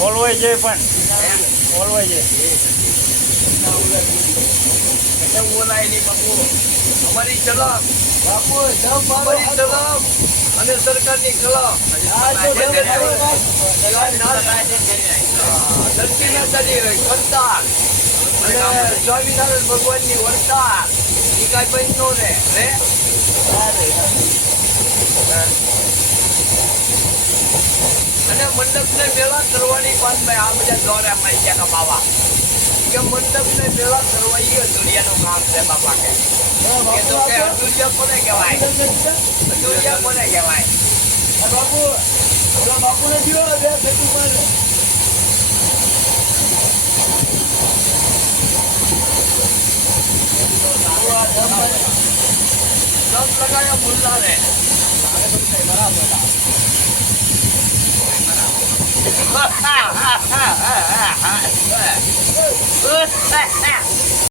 ઓલવાય છે પણ અમારી કલમ અને સરકારની કલમ ધરતીના શરીર કરતા અને સ્વામિનારાયણ ભગવાનની વર્તા એ કાંઈ બંધ નો રે રે અને મંડપને મેળા કરવાની પાછળ આ બધા દોરા ગયા બાવા કે મંડપને મેળા કરવા એ અધુરિયાનું કામ છે બાપા કે એ તો કે અધુરિયા કોને કહેવાય અધુરિયા કોને કહેવાય બાપુ બાપુ दस लगाया भूल रहा है हा हा हा हा हा.